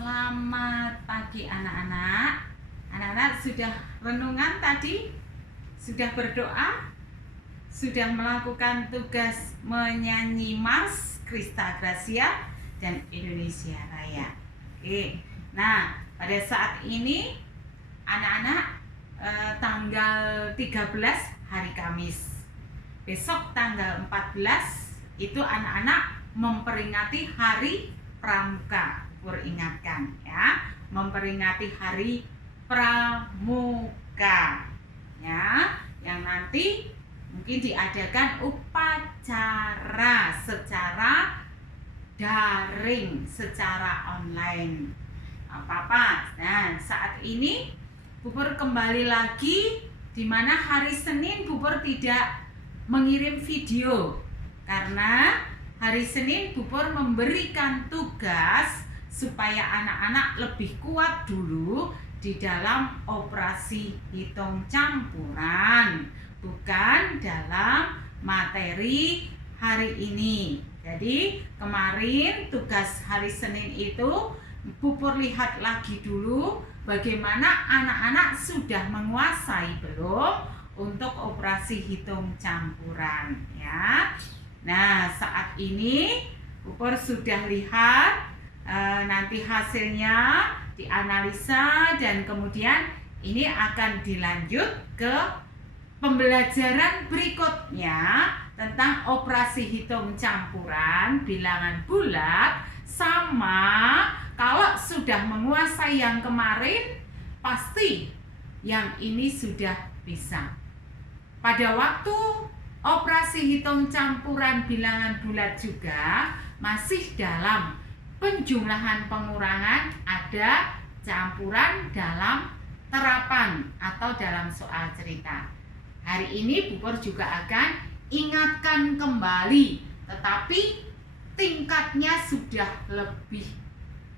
Selamat pagi anak-anak. Anak-anak sudah renungan tadi? Sudah berdoa? Sudah melakukan tugas menyanyi Mars, Krista Gracia, dan Indonesia Raya. Oke. Nah, pada saat ini anak-anak tanggal 13 hari Kamis. Besok tanggal 14 itu anak-anak memperingati Hari Pramuka. Ingatkan ya, memperingati Hari Pramuka ya, yang nanti mungkin diadakan upacara secara daring, secara online. Apa-apa. Nah, saat ini Bubur kembali lagi, di mana hari Senin Bubur tidak mengirim video karena hari Senin Bubur memberikan tugas supaya anak-anak lebih kuat dulu di dalam operasi hitung campuran, bukan dalam materi hari ini. Jadi kemarin tugas hari Senin itu Bubur lihat lagi dulu bagaimana anak-anak sudah menguasai belum untuk operasi hitung campuran ya. Nah, saat ini Bubur sudah lihat nanti hasilnya dianalisa dan kemudian ini akan dilanjut ke pembelajaran berikutnya tentang operasi hitung campuran bilangan bulat. Sama kalau sudah menguasai yang kemarin, pasti yang ini sudah bisa. Pada waktu operasi hitung campuran bilangan bulat juga masih dalam penjumlahan pengurangan, ada campuran dalam terapan atau dalam soal cerita. Hari ini Bubur juga akan ingatkan kembali, tetapi tingkatnya sudah lebih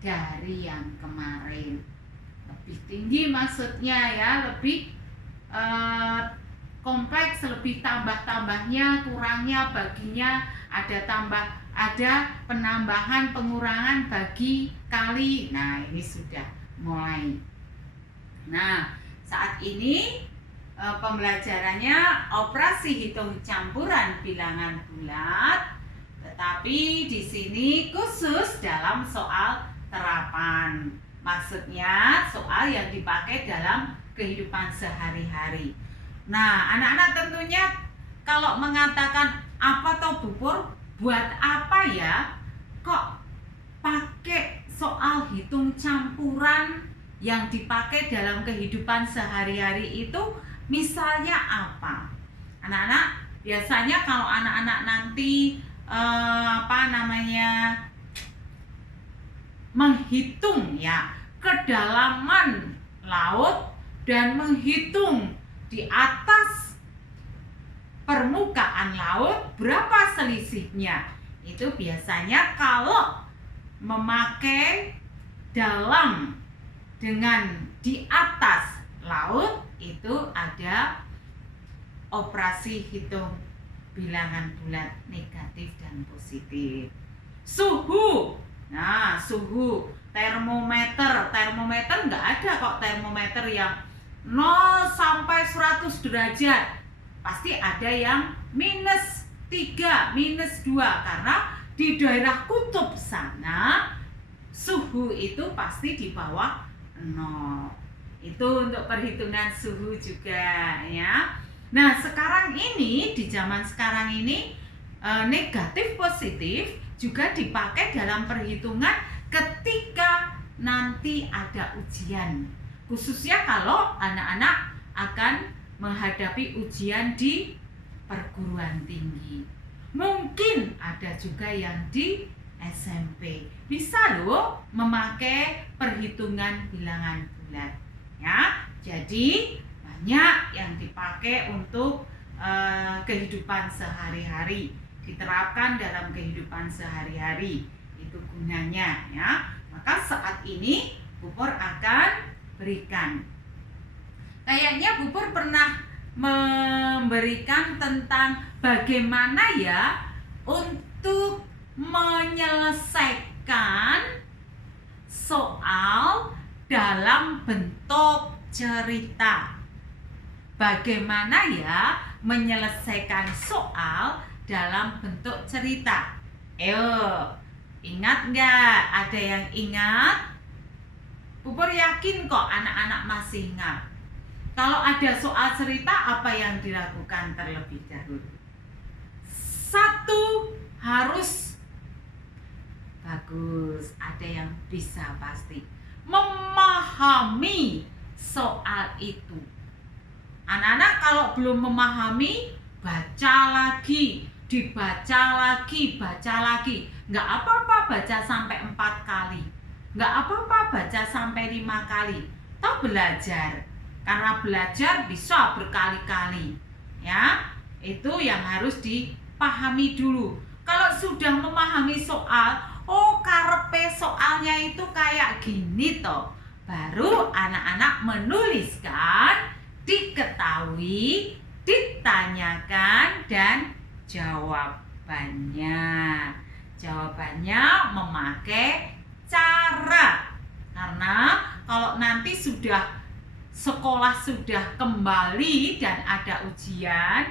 dari yang kemarin. Lebih tinggi maksudnya ya, lebih kompleks, lebih tambah-tambahnya, kurangnya, baginya, ada penambahan, pengurangan, bagi, kali. Nah, ini sudah mulai. Nah, saat ini pembelajarannya operasi hitung campuran bilangan bulat, tetapi di sini khusus dalam soal terapan. Maksudnya soal yang dipakai dalam kehidupan sehari-hari. Nah, anak-anak tentunya kalau mengatakan apa toh Bubur, buat apa ya kok pakai soal hitung campuran yang dipakai dalam kehidupan sehari-hari itu, misalnya apa? Anak-anak biasanya kalau anak-anak nanti menghitung ya kedalaman laut dan menghitung di atas permukaan laut berapa selisihnya, itu biasanya kalau memakai dalam dengan di atas laut itu ada operasi hitung bilangan bulat negatif dan positif. Suhu, nah suhu, termometer nggak ada kok termometer yang 0 sampai 100 derajat. Pasti ada yang -3, -2 karena di daerah kutub sana suhu itu pasti di bawah 0. Itu untuk perhitungan suhu juga ya. Nah, sekarang ini di zaman sekarang ini negatif positif juga dipakai dalam perhitungan ketika nanti ada ujian. Khususnya kalau anak-anak akan menghadapi ujian di perguruan tinggi. Mungkin ada juga yang di SMP. Bisa loh memakai perhitungan bilangan bulat. Ya, jadi banyak yang dipakai untuk kehidupan sehari-hari, diterapkan dalam kehidupan sehari-hari. Itu gunanya ya. Maka saat ini Bubur akan berikan. Kayaknya Bubur pernah memberikan tentang bagaimana ya untuk menyelesaikan soal dalam bentuk cerita. Bagaimana ya menyelesaikan soal dalam bentuk cerita? Ayo, ingat nggak? Ada yang ingat? Pupur yakin kok anak-anak masih ingat. Kalau ada soal cerita, apa yang dilakukan terlebih dahulu? Satu, harus bagus. Ada yang bisa pasti memahami soal itu. Anak-anak kalau belum memahami, baca lagi, dibaca lagi, baca lagi. Nggak apa-apa baca sampai 4 kali. Nggak apa-apa baca sampai 5 kali. Toh belajar. Karena belajar bisa berkali-kali. Ya, itu yang harus dipahami dulu. Kalau sudah memahami soal, oh karepe soalnya itu kayak gini toh. Baru anak-anak menuliskan, diketahui, ditanyakan, dan jawabannya. Jawabannya memakai cara. Karena kalau nanti sekolah sudah kembali dan ada ujian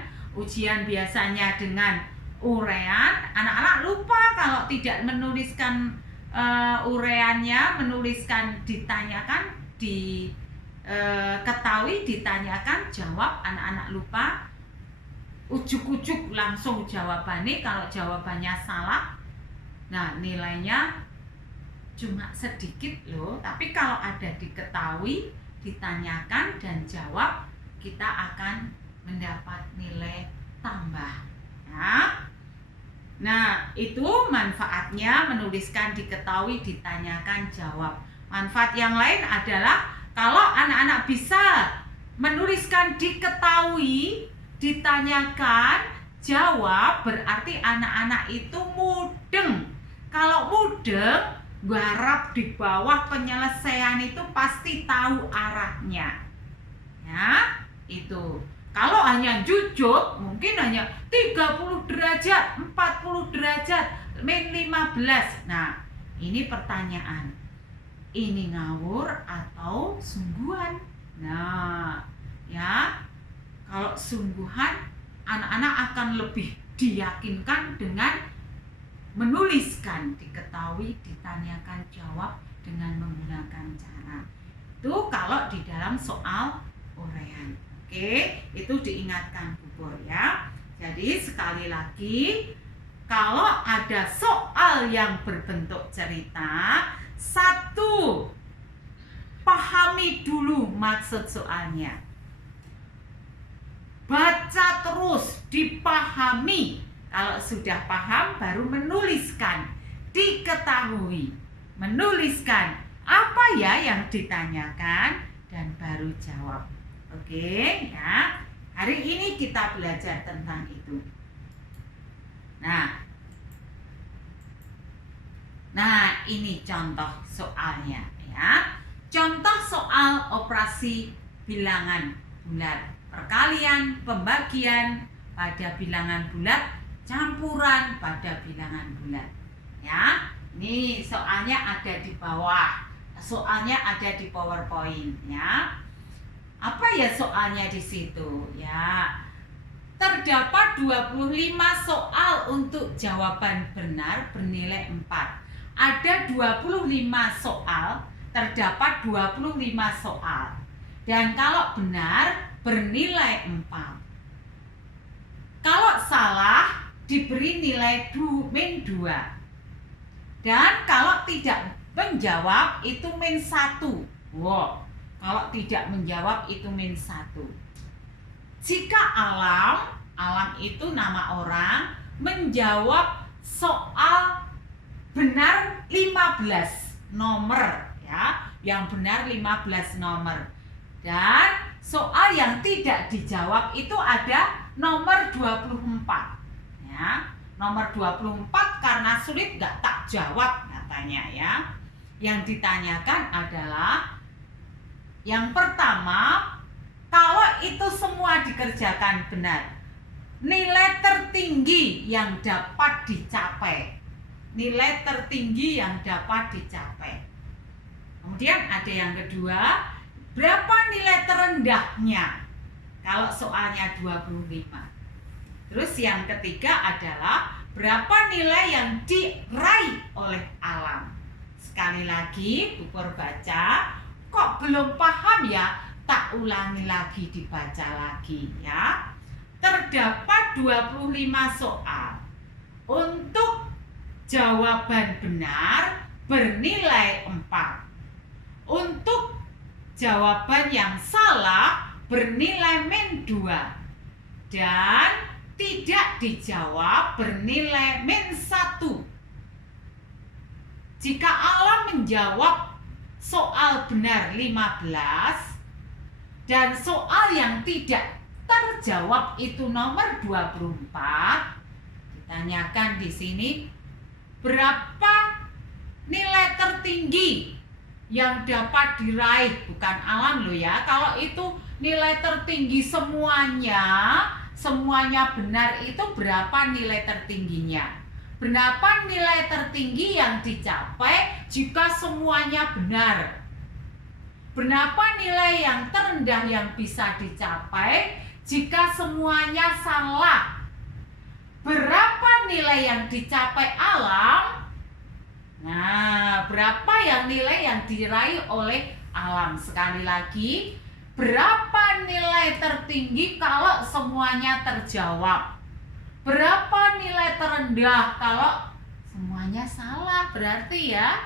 biasanya dengan urean, anak-anak lupa kalau tidak menuliskan ureannya, menuliskan ditanyakan, ketahui, ditanyakan, jawab, anak-anak lupa, ujuk-ujuk langsung jawabannya. Kalau jawabannya salah, nah nilainya cuma sedikit loh. Tapi kalau ada diketahui, ditanyakan, dan jawab, kita akan mendapat nilai tambah ya. Nah, itu manfaatnya menuliskan, diketahui, ditanyakan, jawab. Manfaat yang lain adalah kalau anak-anak bisa menuliskan, diketahui, ditanyakan, jawab, berarti anak-anak itu mudeng. Kalau mudeng, garap di bawah penyelesaian itu pasti tahu arahnya. Ya, itu. Kalau hanya jujur, mungkin hanya 30 derajat, 40 derajat, min 15. Nah, ini pertanyaan. Ini ngawur atau sungguhan? Nah, ya. Kalau sungguhan, anak-anak akan lebih diyakinkan dengan menuliskan, diketahui, ditanyakan, jawab dengan menggunakan cara. Itu kalau di dalam soal urean. Oke, itu diingatkan Pupur ya. Jadi sekali lagi, kalau ada soal yang berbentuk cerita, satu, pahami dulu maksud soalnya. Baca terus, dipahami. Kalau sudah paham, baru menuliskan, diketahui, menuliskan apa ya yang ditanyakan, dan baru jawab. Oke, ya. Hari ini kita belajar tentang itu. Nah, ini contoh soalnya ya. Contoh soal operasi bilangan bulat, perkalian, pembagian pada bilangan bulat, campuran pada bilangan bulat. Ya, ini soalnya ada di bawah. Soalnya ada di PowerPoint ya. Apa ya soalnya di situ? Ya, terdapat 25 soal untuk jawaban benar bernilai 4. Ada 25 soal, terdapat 25 soal. Dan kalau benar bernilai 4. Kalau salah diberi nilai min 2. Dan kalau tidak menjawab itu min 1. Wow. Kalau tidak menjawab itu min 1. Jika alam itu nama orang, menjawab soal benar 15 nomor ya, yang benar 15 nomor. Dan soal yang tidak dijawab itu ada nomor 24 ya. Nomor 24 karena sulit nggak tak jawab katanya ya. Yang ditanyakan adalah yang pertama, kalau itu semua dikerjakan benar, nilai tertinggi yang dapat dicapai. Nilai tertinggi yang dapat dicapai. Kemudian ada yang kedua, berapa nilai terendahnya kalau soalnya 25. Terus yang ketiga adalah berapa nilai yang diraih oleh alam. Sekali lagi, Bu Pur baca, kok belum paham ya? Tak ulangi lagi, dibaca lagi ya. Terdapat 25 soal. Untuk jawaban benar bernilai 4. Untuk jawaban yang salah bernilai -2. Dan tidak dijawab bernilai -1. Jika alam menjawab soal benar 15 dan soal yang tidak terjawab itu nomor 24, ditanyakan di sini berapa nilai tertinggi yang dapat diraih, bukan alam loh ya. Kalau itu nilai tertinggi semuanya benar, itu berapa nilai tertingginya? Berapa nilai tertinggi yang dicapai jika semuanya benar? Berapa nilai yang terendah yang bisa dicapai jika semuanya salah? Berapa nilai yang dicapai alam? Nah, berapa yang nilai yang diraih oleh alam? Sekali lagi, berapa nilai tertinggi kalau semuanya terjawab? Berapa nilai terendah kalau semuanya salah? Berarti ya.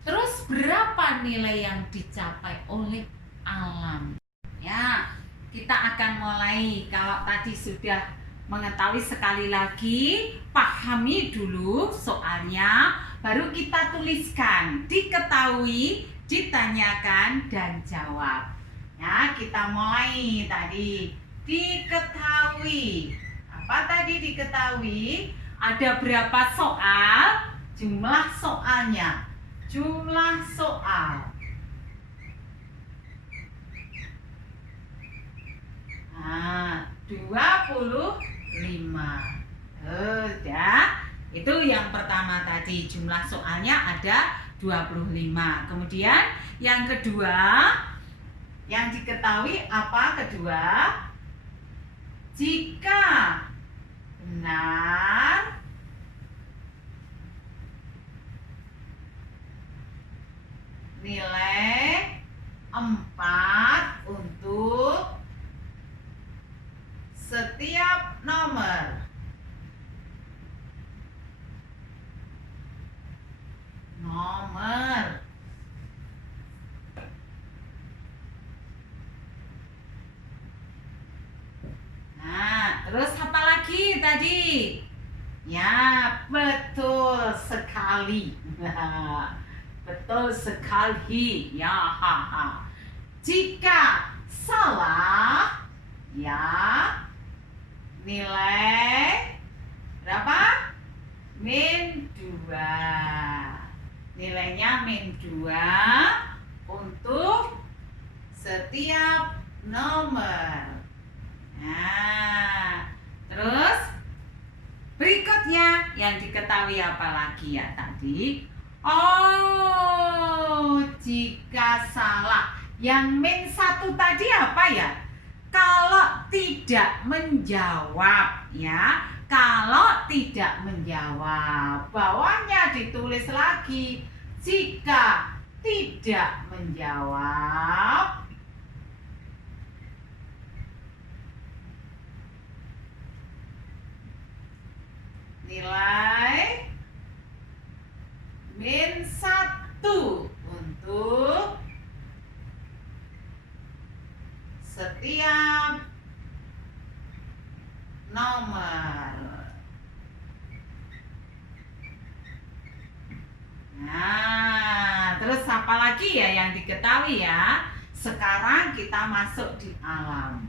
Terus berapa nilai yang dicapai oleh alam? Ya, kita akan mulai. Kalau tadi sudah mengetahui, sekali lagi pahami dulu soalnya, baru kita tuliskan, diketahui, ditanyakan, dan jawab. Ya, kita mulai tadi. Diketahui. Apa tadi diketahui? Ada berapa soal? Jumlah soalnya. Jumlah soal. Nah, 25. Ya. Itu yang pertama tadi, jumlah soalnya ada 25. Kemudian yang kedua, yang diketahui apa kedua? Jika benar nilai 4 untuk setiap nomor. Nah, terus apa lagi tadi? Ya, betul sekali. Betul sekali. Ya, jika salah, ya, nilai berapa? -2. Nilainya -2 untuk setiap nomor. Nah, terus berikutnya yang diketahui apa lagi ya tadi? Oh, jika salah. Yang -1 tadi apa ya? Kalau tidak menjawab ya. Kalau tidak menjawab, bawahnya ditulis lagi. Jika tidak menjawab, nilai -1 untuk setiap nomor. Nah, terus apa lagi ya yang diketahui ya? Sekarang kita masuk di alam.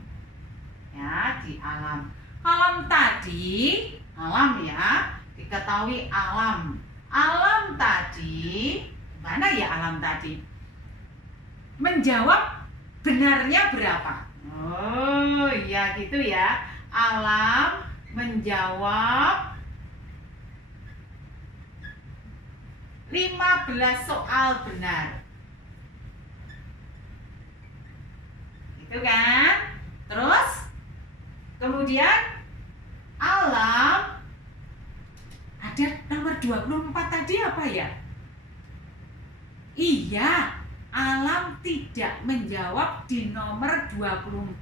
Ya, di alam. Alam tadi, alam ya, diketahui alam. Alam tadi, mana ya alam tadi? Menjawab benarnya berapa? Oh, iya gitu ya. Alam menjawab 15 soal benar. Itu kan? Terus kemudian alam ada nomor 24 tadi apa ya? Iya, alam tidak menjawab di nomor 24.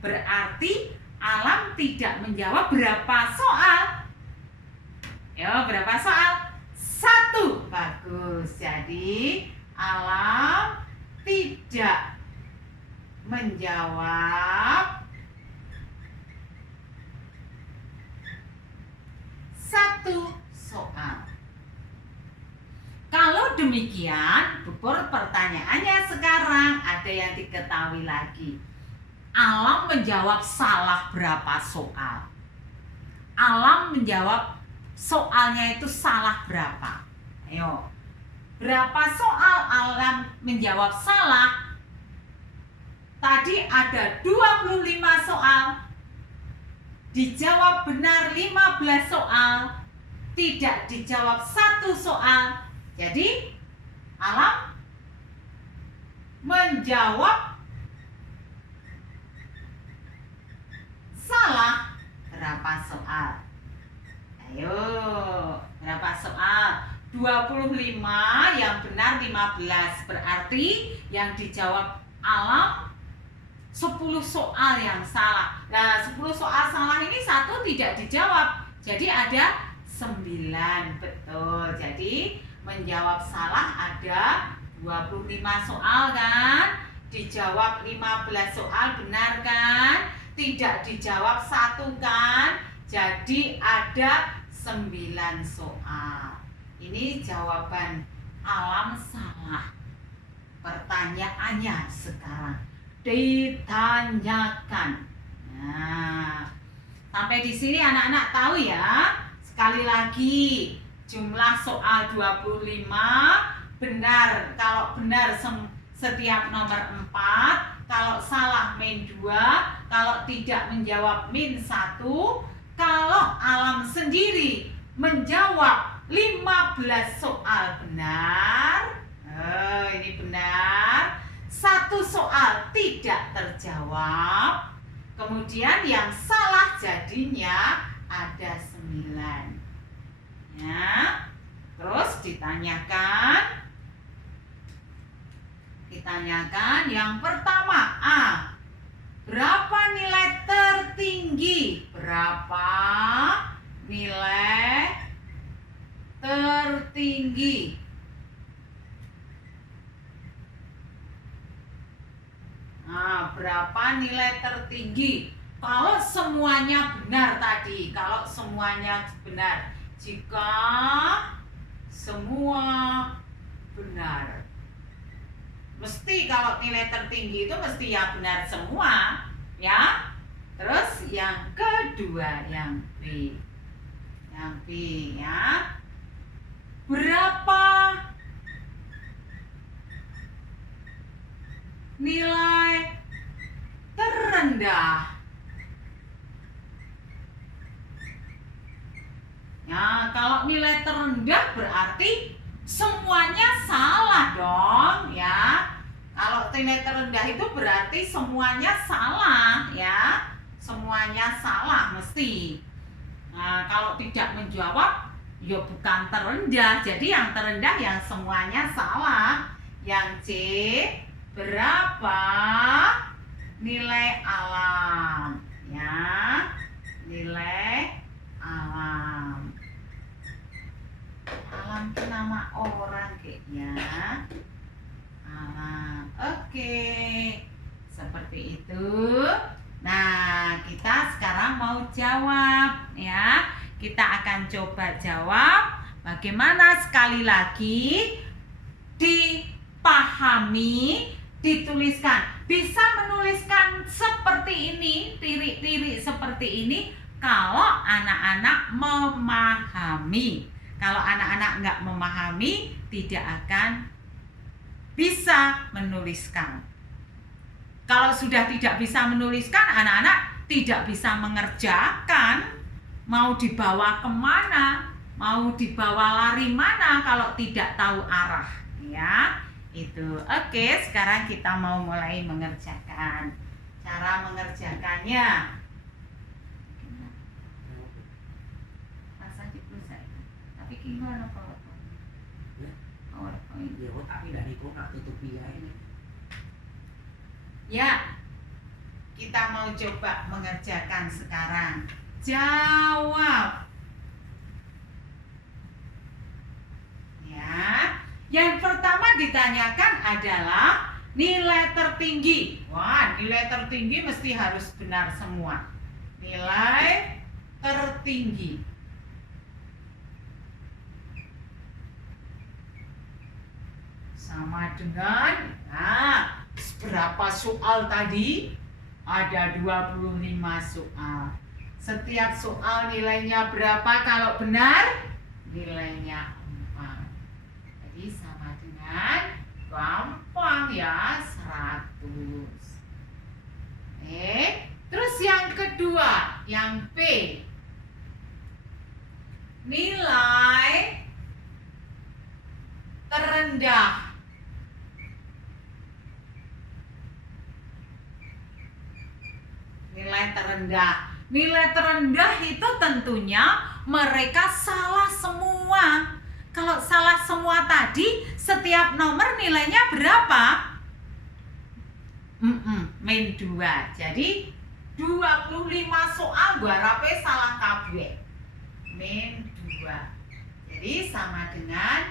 Berarti alam tidak menjawab berapa soal? Ya, berapa soal? 1. Bagus. Jadi alam tidak menjawab 1 soal. Kalau demikian, Bubur, pertanyaannya sekarang ada yang diketahui lagi. Alam menjawab salah berapa soal? Alam menjawab soalnya itu salah berapa? Ayo. Berapa soal alam menjawab salah? Tadi ada 25 soal. Dijawab benar 15 soal. Tidak dijawab 1 soal. Jadi alam menjawab salah berapa soal? Ayo, berapa soal? 25, yang benar 15. Berarti yang dijawab alam 10 soal yang salah. Nah, 10 soal salah ini 1 tidak dijawab. Jadi ada 9. Betul. Jadi menjawab salah ada 25 soal kan? Dijawab 15 soal benar kan? Tidak dijawab 1 kan? Jadi ada 9 soal. Ini jawaban alam salah. Pertanyaannya sekarang ditanyakan. Nah, sampai di sini anak-anak tahu ya. Sekali lagi, jumlah soal 25 benar. Kalau benar setiap nomor 4, kalau salah min 2, kalau tidak menjawab min 1, kalau alam sendiri menjawab 15 soal benar. Ini benar. 1 soal tidak terjawab. Kemudian yang salah jadinya ada 9. Ya. Terus ditanyakan yang pertama, A. Berapa nilai tertinggi? Berapa nilai tertinggi? Nah, berapa nilai tertinggi? Kalau semuanya benar tadi, kalau semuanya benar. Jika semua benar. Mesti kalau nilai tertinggi itu mesti ya benar semua, ya. Terus yang kedua, yang B. Yang B ya. Berapa nilai terendah? Ya, kalau nilai terendah berarti semuanya salah dong, ya. Kalau nilai terendah itu berarti semuanya salah, ya. Semuanya salah mesti. Nah, kalau tidak menjawab, ya bukan terendah. Jadi yang terendah yang semuanya salah. Yang C, berapa nilai alam? Ya, nilai alam. Alam itu nama orang kayaknya. Alam. Oke. Seperti itu. Nah, kita sekarang mau jawab ya. Kita akan coba jawab. Bagaimana sekali lagi dipahami, dituliskan. Bisa menuliskan seperti ini, tirik-tirik seperti ini kalau anak-anak memahami. Kalau anak-anak nggak memahami, tidak akan bisa menuliskan. Kalau sudah tidak bisa menuliskan, anak-anak tidak bisa mengerjakan. Mau dibawa kemana? mau dibawa lari mana kalau tidak tahu arah, ya. Itu. Oke, sekarang kita mau mulai mengerjakan. Cara mengerjakannya. Masa di perusahaan. Tapi gimana kalau PowerPoint? Ya, tapi dari kok tak tutup dia ini. Ya, kita mau coba mengerjakan sekarang. Jawab. Ya, yang pertama ditanyakan adalah nilai tertinggi. Wah, nilai tertinggi mesti harus benar semua. Nilai tertinggi. Sama dengan, nah, berapa soal tadi? Ada 25 soal. Setiap soal nilainya berapa kalau benar? Nilainya 4. Jadi sama dengan, gampang ya, 100. Terus yang kedua, yang P. Nilai terendah. Nilai terendah. Nilai terendah itu tentunya mereka salah semua. Kalau salah semua tadi, setiap nomor nilainya berapa? Min 2. Jadi 25 soal garape salah kabeh. Min 2. Jadi sama dengan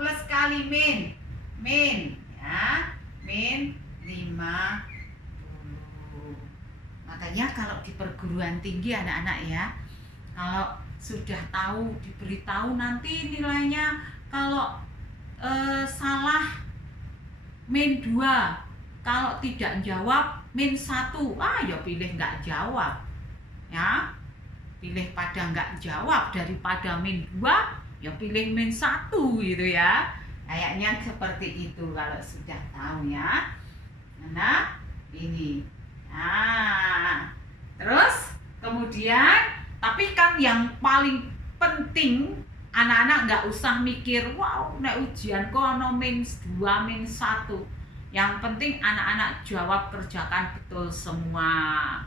plus kali min. Min, ya. Min 50. Makanya kalau di perguruan tinggi anak-anak ya, kalau sudah tahu, diberitahu nanti nilainya kalau salah min 2, kalau tidak jawab min 1, ya pilih nggak jawab, ya, pilih pada nggak jawab daripada min 2, ya pilih min 1 gitu ya, kayaknya seperti itu kalau sudah tahu ya. Nah ini. Nah, terus kemudian, tapi kan yang paling penting anak-anak nggak usah mikir, wow, nek ujian kok ono min 2, min 1. Yang penting anak-anak jawab, kerjakan betul semua.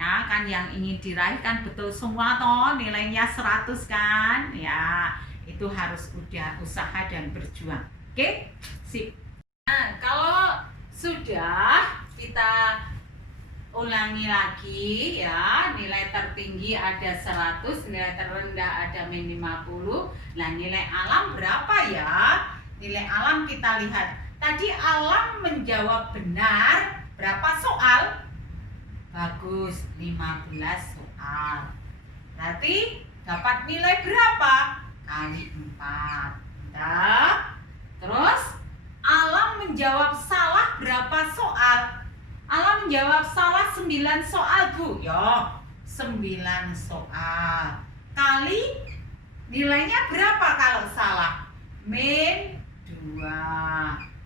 Ya, kan yang ingin diraih kan betul semua toh, nilainya 100 kan? Ya, itu harus udah usaha dan berjuang. Oke? Sip. Nah, kalau sudah, kita ulangi lagi ya. Nilai tertinggi ada 100, nilai terendah ada min 50. Nah, nilai alam berapa ya? Nilai alam kita lihat. Tadi alam menjawab benar berapa soal? Bagus, 15 soal. Berarti dapat nilai berapa? Kali 4. Nah, terus alam menjawab salah berapa soal? Alam menjawab salah 9 soal, Bu. Ya, 9 soal. Kali nilainya berapa kalau salah? Min 2.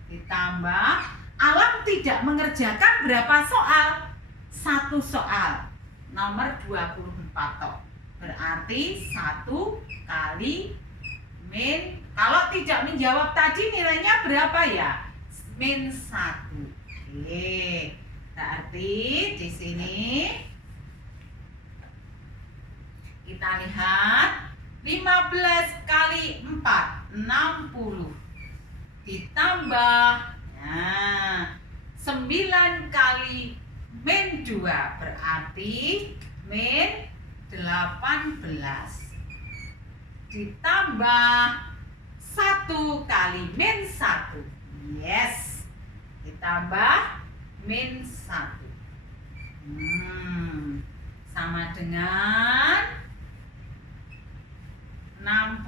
Ditambah alam tidak mengerjakan berapa soal? 1 soal. Nomor 24 toh. Berarti 1 kali min, kalau tidak menjawab tadi nilainya berapa ya? Min 1. Oke. Berarti di sini kita lihat 15 kali 4, 60. Ditambah 9 kali min 2 berarti min 18. Ditambah 1 kali min 1. Yes. Ditambah min 1. Sama dengan 60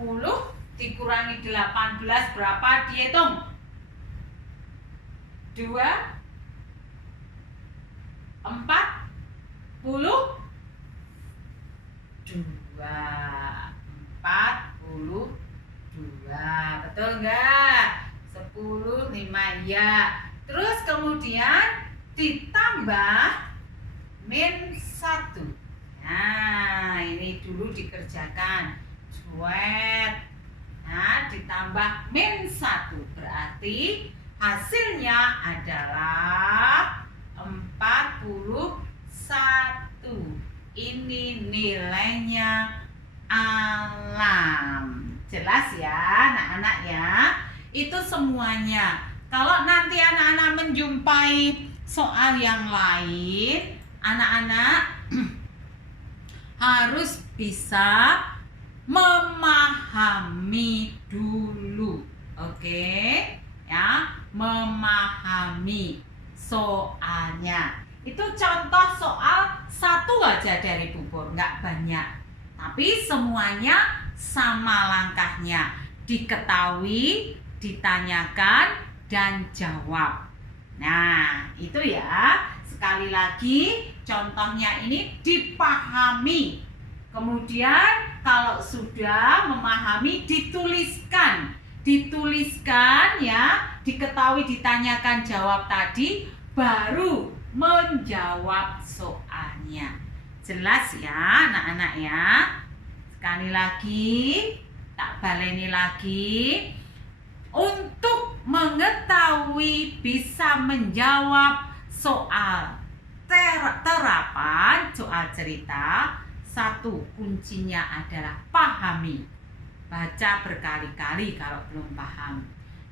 dikurangi 18 berapa? Dihitung. 2 42. Betul enggak? 10, 5 ya. Terus kemudian ditambah min 1 Nah, ini dulu dikerjakan. Cuet. Nah, ditambah min 1. Berarti hasilnya adalah 41. Ini nilainya alam. Jelas ya anak-anak ya. Itu semuanya. Kalau nanti anak-anak menjumpai soal yang lain, anak-anak harus bisa memahami dulu. Oke? Ya, memahami soalnya. Itu contoh soal satu aja dari Pupur, nggak banyak. Tapi semuanya sama langkahnya. Diketahui, ditanyakan, dan jawab. Nah, itu ya. Sekali lagi, contohnya ini dipahami. Kemudian kalau sudah memahami, dituliskan. Dituliskan ya, diketahui, ditanyakan, jawab tadi, baru menjawab soalnya. Jelas ya anak-anak ya. Sekali lagi, tak baleni lagi. Untuk mengetahui bisa menjawab soal terapan, soal cerita, 1 kuncinya adalah pahami. Baca berkali-kali kalau belum paham.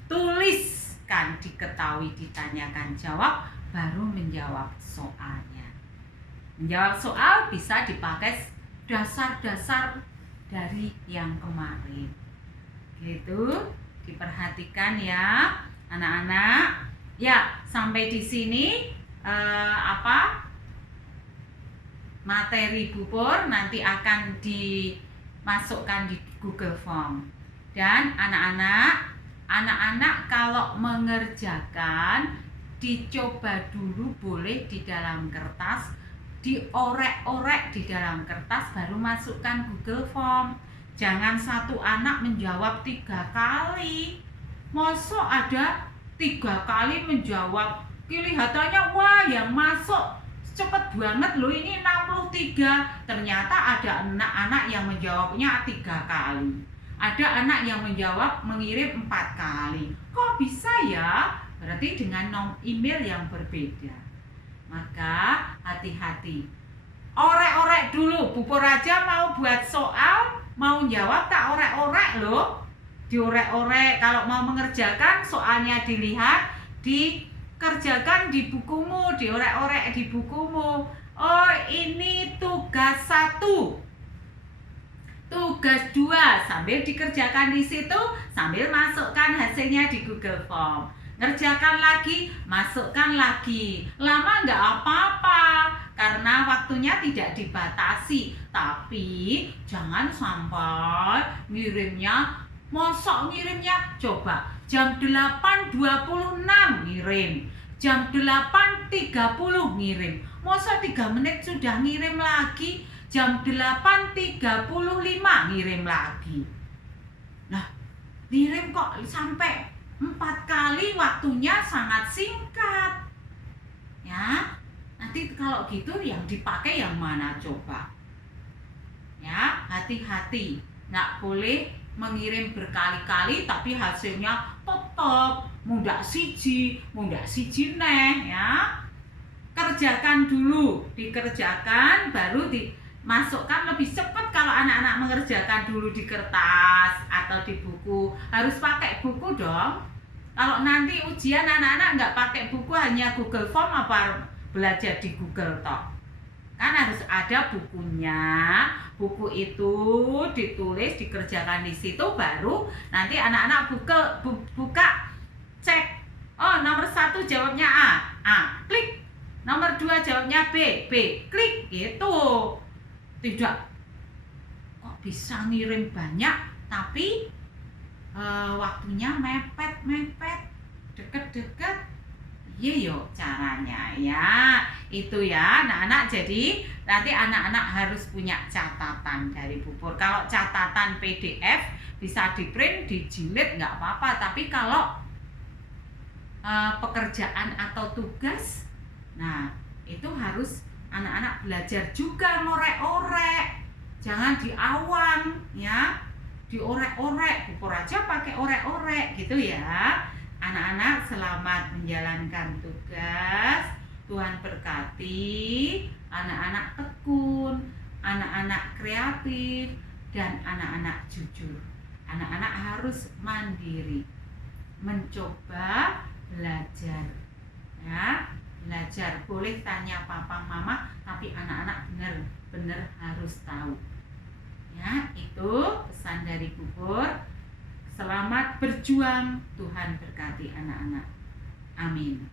Tuliskan, diketahui, ditanyakan, jawab, baru menjawab soalnya. Menjawab soal bisa dipakai dasar-dasar dari yang kemarin. Gitu, diperhatikan ya anak-anak. Ya, sampai di sini materi Pupur nanti akan dimasukkan di Google Form. Dan anak-anak kalau mengerjakan, dicoba dulu boleh di dalam kertas, diorek-orek di dalam kertas, baru masukkan Google Form. Jangan satu anak menjawab 3 kali. Masa ada 3 kali menjawab, kelihatannya wah yang masuk cepet banget loh, ini 63. Ternyata ada anak-anak yang menjawabnya 3 kali. Ada anak yang mengirim 4 kali. Kok bisa ya? Berarti dengan email yang berbeda. Maka hati-hati. Orek-orek dulu. Pupur aja mau buat soal, mau jawab tak orek-orek loh. Diorek-orek. Kalau mau mengerjakan, soalnya dilihat, dikerjakan di bukumu, diorek-orek di bukumu. Oh, ini tugas 1. Tugas 2 sambil dikerjakan di situ, sambil masukkan hasilnya di Google Form. Ngerjakan lagi, masukkan lagi. Lama nggak apa-apa, karena waktunya tidak dibatasi. Tapi jangan sampai ngirimnya, mosok ngirimnya, coba jam 8.26 ngirim, jam 8.30 ngirim. Mosok 3 menit sudah ngirim lagi, jam 8.35 ngirim lagi. Nah, ngirim kok sampai 4 kali, waktunya sangat singkat. Ya, nanti kalau gitu yang dipakai yang mana coba? Ya, hati-hati. Nggak boleh mengirim berkali-kali tapi hasilnya tetap mundak siji neh ya. Kerjakan dulu, dikerjakan baru dimasukkan. Lebih cepat kalau anak-anak mengerjakan dulu di kertas atau di buku. Harus pakai buku dong. Kalau nanti ujian anak-anak nggak pakai buku, hanya Google Form, apa belajar di Google toh? Kan harus ada bukunya. Buku itu ditulis, dikerjakan di situ, baru nanti anak-anak buka, cek. Oh, nomor 1 jawabnya A, klik. Nomor 2 jawabnya B, klik. Gitu. Tidak kok bisa ngirim banyak tapi waktunya mepet, deket-deket. Iya yuk caranya ya. Itu ya anak-anak. Jadi nanti anak-anak harus punya catatan dari Pupur. Kalau catatan PDF bisa di print, dijilid nggak apa-apa. Tapi kalau pekerjaan atau tugas, nah itu harus anak-anak belajar juga ngorek-orek, jangan diawan ya, diorek-orek, Bupor aja pakai orek-orek gitu ya. Anak-anak selamat menjalankan tugas, Tuhan berkati, anak-anak tekun, anak-anak kreatif, dan anak-anak jujur. Anak-anak harus mandiri, mencoba belajar ya, belajar boleh tanya papa mama, tapi anak-anak benar-benar harus tahu ya. Itu pesan dari Bubur. Selamat berjuang, Tuhan berkati anak-anak. Amin.